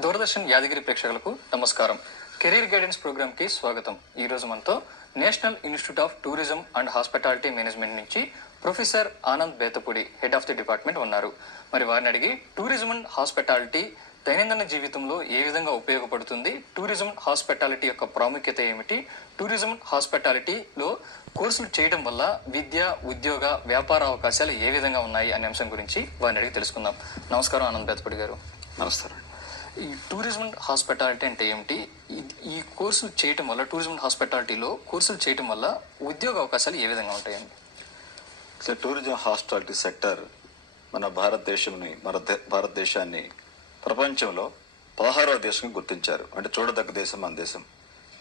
దూరదర్శన్ యాదగిరి ప్రేక్షకులకు నమస్కారం. Career guidance programme కి స్వాగతం. ఈ రోజు మనతో national institute of tourism and hospitality management నుంచి professor Anand Bethapudi, head of the department ఉన్నారు. మరి వారిని అడిగి టూరిజం అండ్ హాస్పిటాలిటీ దైనందిన జీవితంలో ఏ విధంగా ఉపయోగపడుతుంది, టూరిజం హాస్పిటాలిటీ యొక్క ప్రాముఖ్యత ఏమిటి, టూరిజం హాస్పిటాలిటీలో కోర్సులు చేయడం వల్ల విద్య, ఉద్యోగ, వ్యాపార అవకాశాలు ఏ విధంగా ఉన్నాయి అనే అంశం గురించి వారిని అడిగి తెలుసుకుందాం. నమస్కారం ఆనంద్ బేతపూడి గారు. నమస్కారం. ఈ టూరిజం హాస్పిటాలిటీ అంటే ఏమిటి, ఈ కోర్సులు చేయటం వల్ల, టూరిజం హాస్పిటాలిటీలో కోర్సులు చేయటం వల్ల ఉద్యోగ అవకాశాలు ఏ విధంగా ఉంటాయండి? టూరిజం హాస్పిటాలిటీ సెక్టర్ మన భారతదేశాన్ని ప్రపంచంలో 16వ దేశంగా గుర్తించారు. అంటే చూడదగ్గ దేశం మన దేశం.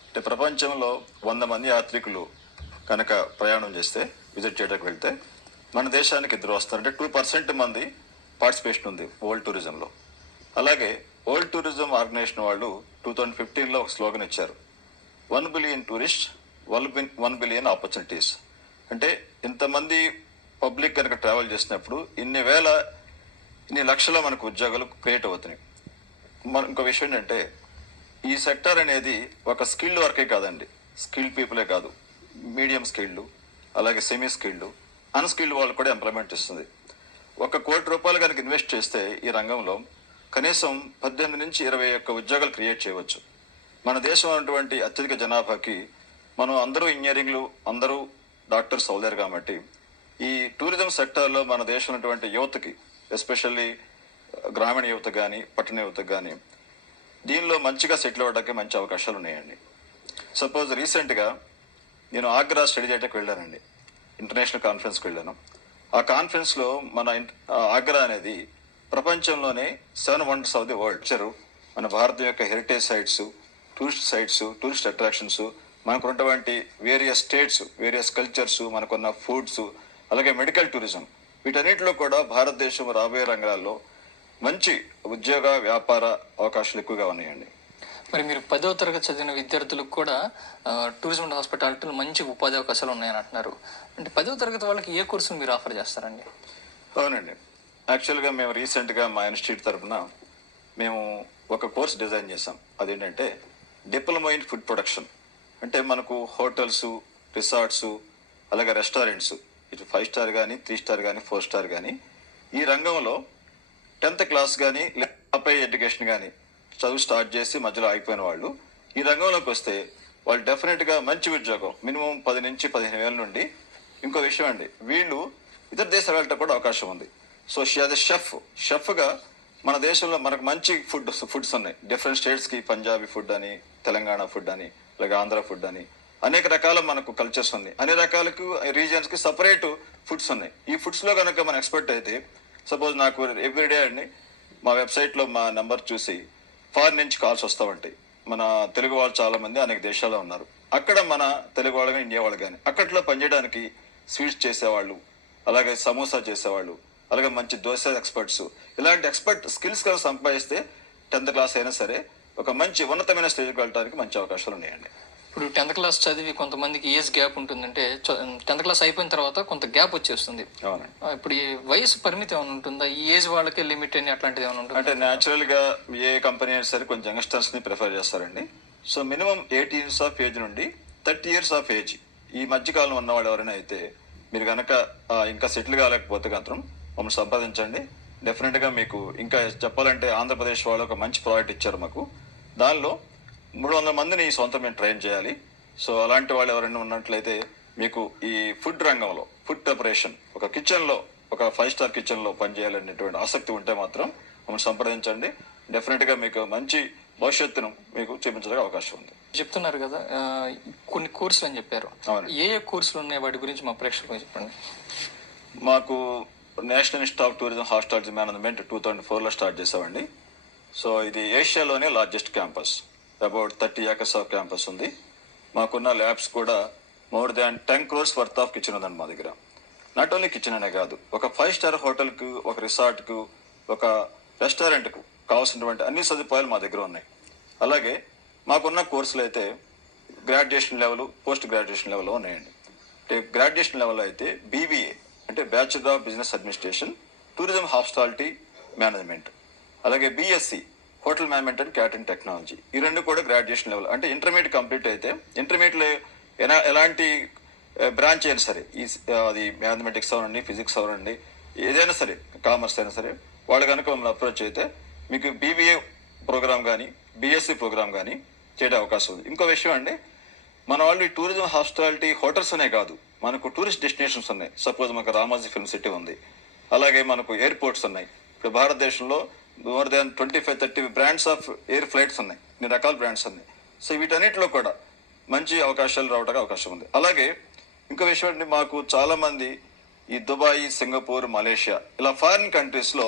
అంటే ప్రపంచంలో 100 మంది యాత్రికులు కనుక ప్రయాణం చేస్తే, విజిట్ చేయడానికి వెళ్తే మన దేశానికి ఇద్దరు వస్తారు. అంటే 2% మంది పార్టిసిపేషన్ ఉంది వరల్డ్ టూరిజంలో. అలాగే వరల్డ్ టూరిజం ఆర్గనైజేషన్ వాళ్ళు 2015లో ఒక స్లోగన్ ఇచ్చారు, 1 బిలియన్ టూరిస్ట్, 1 బిలియన్ ఆపర్చునిటీస్. అంటే ఇంతమంది పబ్లిక్ కనుక ట్రావెల్ చేసినప్పుడు ఇన్ని లక్షల మనకు ఉద్యోగాలు క్రియేట్ అవుతున్నాయి. ఇంకో విషయం ఏంటంటే, ఈ సెక్టర్ అనేది ఒక స్కిల్డ్ వర్కే కాదండి, స్కిల్డ్ పీపులే కాదు, మీడియం స్కిల్డ్, అలాగే సెమీ స్కిల్డ్, అన్స్కిల్డ్ వాళ్ళు కూడా ఎంప్లాయ్మెంట్ ఇస్తుంది. ₹1 కోటి కనుక ఇన్వెస్ట్ చేస్తే ఈ రంగంలో కనీసం 18 నుంచి 21 ఉద్యోగాలు క్రియేట్ చేయవచ్చు. మన దేశం అన్నటువంటి అత్యధిక జనాభాకి మనం అందరూ ఇంజనీరింగ్లు, అందరూ డాక్టర్స్ అవుతారు. కాబట్టి ఈ టూరిజం సెక్టార్లో మన దేశం ఉన్నటువంటి యువతకి, ఎస్పెషల్లీ గ్రామీణ యువత కానీ పట్టణ యువతకు కానీ దీనిలో మంచిగా సెటిల్ అవ్వడానికి మంచి అవకాశాలు ఉన్నాయండి. సపోజ్ రీసెంట్గా నేను ఆగ్రా స్టడీ చేయడానికి వెళ్ళానండి, ఇంటర్నేషనల్ కాన్ఫరెన్స్కి వెళ్ళాను. ఆ కాన్ఫరెన్స్లో మన ఆగ్రా అనేది ప్రపంచంలోనే 7 వండర్స్ ఆఫ్ ది వరల్డ్. మన భారతం యొక్క heritage sites, tourist sites, tourist attractions, మనకున్నటువంటి వేరియస్ స్టేట్స్, వేరియస్ కల్చర్స్, మనకున్న ఫుడ్స్, అలాగే మెడికల్ టూరిజం, వీటన్నిటిలో కూడా భారతదేశం రాబోయే రంగాల్లో మంచి ఉద్యోగ, వ్యాపార అవకాశాలు ఎక్కువగా ఉన్నాయండి. మరి మీరు 10వ తరగతి చదివిన విద్యార్థులకు కూడా టూరిజం అండ్ హాస్పిటాలిటీలో మంచి ఉపాధి అవకాశాలు ఉన్నాయని అంటున్నారు. అంటే 10వ తరగతి వాళ్ళకి ఏ కోర్సును మీరు ఆఫర్ చేస్తారండి? అవునండి, యాక్చువల్గా మేము రీసెంట్గా మా ఇన్స్టిట్యూట్ తరఫున మేము ఒక కోర్స్ డిజైన్ చేసాం. అదేంటంటే డిప్లొమా ఇన్ ఫుడ్ ప్రొడక్షన్. అంటే మనకు హోటల్స్, రిసార్ట్స్, అలాగే రెస్టారెంట్స్, ఇటు 5 స్టార్ కానీ, 3 స్టార్ కానీ, 4 స్టార్ కానీ, ఈ రంగంలో 10th క్లాస్ కానీ, ఆపై ఎడ్యుకేషన్ కానీ చదువు స్టార్ట్ చేసి మధ్యలో అయిపోయిన వాళ్ళు ఈ రంగంలోకి వస్తే వాళ్ళు డెఫినెట్గా మంచి ఉద్యోగం, మినిమం 10 నుంచి 15 వేల నుండి. ఇంకో విషయం అండి, వీళ్ళు ఇతర దేశాలు వెళ్ళటం కూడా అవకాశం ఉంది. సో షీ యాజ్ ఎ షెఫ్గా మన దేశంలో మనకు మంచి ఫుడ్స్ ఉన్నాయి. డిఫరెంట్ స్టేట్స్కి పంజాబీ ఫుడ్ అని, తెలంగాణ ఫుడ్ అని, అలాగే ఆంధ్ర ఫుడ్ అని, అనేక రకాల మనకు కల్చర్స్ ఉన్నాయి. అన్ని రకాలకు రీజియన్స్కి సపరేట్ ఫుడ్స్ ఉన్నాయి. ఈ ఫుడ్స్లో కనుక మన ఎక్స్పర్ట్ అయితే, సపోజ్ నాకు ఎవ్రీడే అండి మా వెబ్సైట్లో మా నెంబర్ చూసి ఫారిన్ నుంచి కాల్స్ వస్తూ ఉంటాయి. మన తెలుగు వాళ్ళు చాలామంది అనేక దేశాల్లో ఉన్నారు. అక్కడ మన తెలుగు వాళ్ళు కానీ, ఇండియా వాళ్ళు కానీ అక్కట్లో పనిచేయడానికి స్వీట్స్ చేసేవాళ్ళు, అలాగే సమోసా చేసేవాళ్ళు, అలాగే మంచి దోశ ఎక్స్పర్ట్స్, ఇలాంటి ఎక్స్పర్ట్ స్కిల్స్ కనుక సంపాదిస్తే 10th క్లాస్ అయినా సరే ఒక మంచి ఉన్నతమైన స్టేజ్కి వెళ్ళడానికి మంచి అవకాశాలు ఉన్నాయండి. ఇప్పుడు 10th క్లాస్ చదివి కొంతమందికి ఏజ్ గ్యాప్ ఉంటుందంటే, 10th క్లాస్ అయిపోయిన తర్వాత కొంత గ్యాప్ వచ్చేస్తుంది. అవునండి. ఇప్పుడు ఈ వయసు పరిమితి ఏమైనా ఉంటుందా? ఈ ఏజ్ వాళ్ళకి లిమిట్ అని అట్లాంటిది ఏమైనా ఉంటుంది? అంటే న్యాచురల్గా ఏ కంపెనీ అయినా సరే కొంచెం యంగ్స్టర్స్ని ప్రిఫర్ చేస్తారండి. So minimum 18 years of age నుండి 30 years ఆఫ్ ఏజ్ ఈ మధ్యకాలం ఉన్నవాడు ఎవరైనా అయితే మీరు కనుక ఇంకా సెటిల్ కాలేకపోతే మాత్రం మమ్మల్ని సంపాదించండి. డెఫినెట్గా మీకు ఇంకా చెప్పాలంటే ఆంధ్రప్రదేశ్ వాళ్ళు ఒక మంచి ప్రాజెక్ట్ ఇచ్చారు మాకు. దానిలో 300 మందిని సొంతం మేము ట్రైన్ చేయాలి. సో అలాంటి వాళ్ళు ఎవరైనా ఉన్నట్లయితే మీకు ఈ ఫుడ్ రంగంలో, ఫుడ్ ప్రిపరేషన్, ఒక కిచెన్లో, ఒక 5 స్టార్ కిచెన్లో పనిచేయాలనేటువంటి ఆసక్తి ఉంటే మాత్రం మమ్మల్ని సంప్రదించండి. డెఫినెట్గా మీకు మంచి భవిష్యత్తును మీకు చూపించడానికి అవకాశం ఉంది. చెప్తున్నారు కదా కొన్ని కోర్సులు అని చెప్పారు. ఏ కోర్సులు ఉన్నాయి, వాటి గురించి మా ప్రేక్షకులకు చెప్పండి. మాకు national institute of tourism hospitality management 2004లో స్టార్ట్ చేసామండి. సో ఇది ఏషియాలోనే largest campus, about 30 acres of campus ఉంది. మాకున్న ల్యాబ్స్ కూడా more than 10 crores worth of kitchen ఉందండి మా దగ్గర. నాట్ ఓన్లీ కిచెన్ అనే కాదు, ఒక 5 స్టార్ హోటల్కు, ఒక రిసార్ట్కు, ఒక రెస్టారెంట్కు కావాల్సినటువంటి అన్ని సదుపాయాలు మా దగ్గర ఉన్నాయి. అలాగే మాకున్న కోర్సులు అయితే గ్రాడ్యుయేషన్ లెవెల్, పోస్ట్ గ్రాడ్యుయేషన్ లెవెల్లో ఉన్నాయండి. అంటే గ్రాడ్యుయేషన్ లెవెల్ అయితే BBA అంటే bachelor of business administration, tourism hospitality management, అలాగే BSc hotel management and catering technology. ఈ రెండు కూడా గ్రాడ్యుయేషన్ లెవెల్. అంటే ఇంటర్మీడియట్ కంప్లీట్ అయితే ఇంటర్మీడియట్లో ఎలాంటి బ్రాంచ్ అయినా సరే, అది మ్యాథమెటిక్స్ అవనండి, ఫిజిక్స్ అవనండి, ఏదైనా సరే, కామర్స్ అయినా సరే, వాళ్ళు కనుక మమ్మల్ని అప్రోచ్ అయితే మీకు బీబీఏ ప్రోగ్రామ్ కానీ బీఎస్సీ ప్రోగ్రామ్ కానీ చేయడం అవకాశం ఉంది. ఇంకో విషయం అండి, మన వాళ్ళు ఈ టూరిజం హాస్పిటాలిటీ హోటల్స్ అనే కాదు, మనకు టూరిస్ట్ డెస్టినేషన్స్ ఉన్నాయి. సపోజ్ మనకు రామోజీ ఫిల్మ్ సిటీ ఉంది, అలాగే మనకు ఎయిర్పోర్ట్స్ ఉన్నాయి. ఇప్పుడు భారతదేశంలో more than 25-30 brands of air flights ఉన్నాయి, ఇన్ని రకాల బ్రాండ్స్ ఉన్నాయి. సో వీటన్నిటిలో కూడా మంచి అవకాశాలు రావడానికి అవకాశం ఉంది. అలాగే ఇంకో విషయం అండి, మాకు చాలా మంది ఈ దుబాయ్, సింగపూర్, మలేషియా ఇలా ఫారిన్ కంట్రీస్లో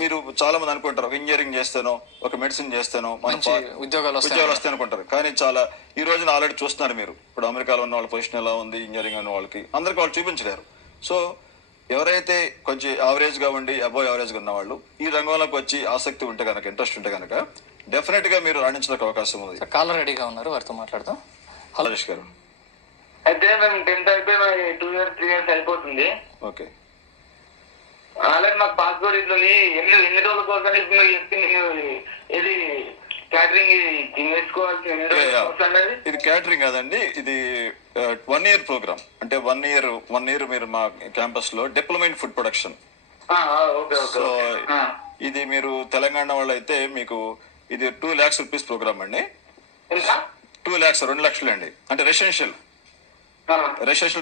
మీరు చాలా మంది అనుకుంటారు ఒక ఇంజనీరింగ్ చేస్తానో, ఒక మెడిసిన్ చేస్తానో మన ఉద్యోగాలు వస్తాయి అనుకుంటారు. కానీ చాలా ఈ రోజున ఆల్రెడీ చూస్తున్నారు మీరు, ఇప్పుడు అమెరికాలో ఉన్న వాళ్ళ పొజిషన్ ఎలా ఉంది, ఇంజనీరింగ్ అన్న వాళ్ళకి అందరికీ వాళ్ళు చూపించలేరు. సో ఎవరైతే కొంచెం యావరేజ్గా ఉండి అబోవ్ యావరేజ్గా ఉన్న వాళ్ళు ఈ రంగంలోకి వచ్చి ఆసక్తి ఉంటే కనుక, ఇంట్రెస్ట్ ఉంటే కనుక డెఫినెట్గా మీరు రాణించడానికి అవకాశం ఉంది. కాలర్ రెడీగా ఉన్నారు, వారితో మాట్లాడతాం. హలో గారు. అయితే మేము 10th అయిపోయి 2 years 3 years అయిపోతుంది. ఓకే. అలాగే మాకు పాస్పోర్ట్ ఇట్లా ఎన్ని రోజుల కోసం ఇప్పుడు మీరు చెప్పింది ఇది క్యాటరింగ్ నేర్చుకోవాల్సి ఇది క్యాటరింగ్ కాదండి, ఇది 1 year ప్రోగ్రామ్. అంటే 1 year మీరు మా క్యాంపస్ లో diploma in food production. So ఇది మీరు తెలంగాణ వాళ్ళు అయితే మీకు ఇది 2 lakhs rupees ప్రోగ్రామ్ అండి. 2 lakhs 2 లక్షలు అండి. అంటే రెసిడెన్షియల్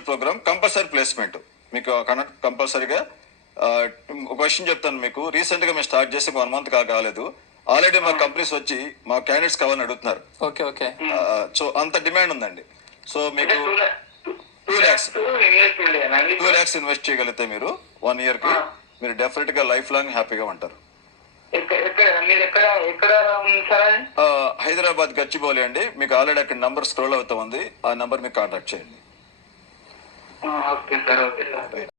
ప్రోగ్రామ్, కంపల్సరీ ప్లేస్మెంట్ మీకు కంపల్సరీగా. ఒక క్వశ్చన్ చెప్తాను మీకు, రీసెంట్ గా మేము స్టార్ట్ చేసి 1 month కాలేదు, ఆల్రెడీ మా కంపెనీస్ వచ్చి మా క్యాండిడేట్స్ కావాలని అడుగుతున్నారు. Okay okay. సో అంత డిమాండ్ ఉందండి. సో మీకు 2 lakhs ఇన్వెస్ట్ చేయగలిగితే మీరు 1 year కి మీరు డెఫినెట్ గా లైఫ్ లాంగ్ హ్యాపీగా ఉంటారు. హైదరాబాద్ గచ్చిబౌలి అండి. మీకు ఆల్రెడీ అక్కడ నంబర్ స్క్రోల్ అవుతా ఉంది, ఆ నంబర్ మీకు కాంటాక్ట్ చేయండి. Okay sir.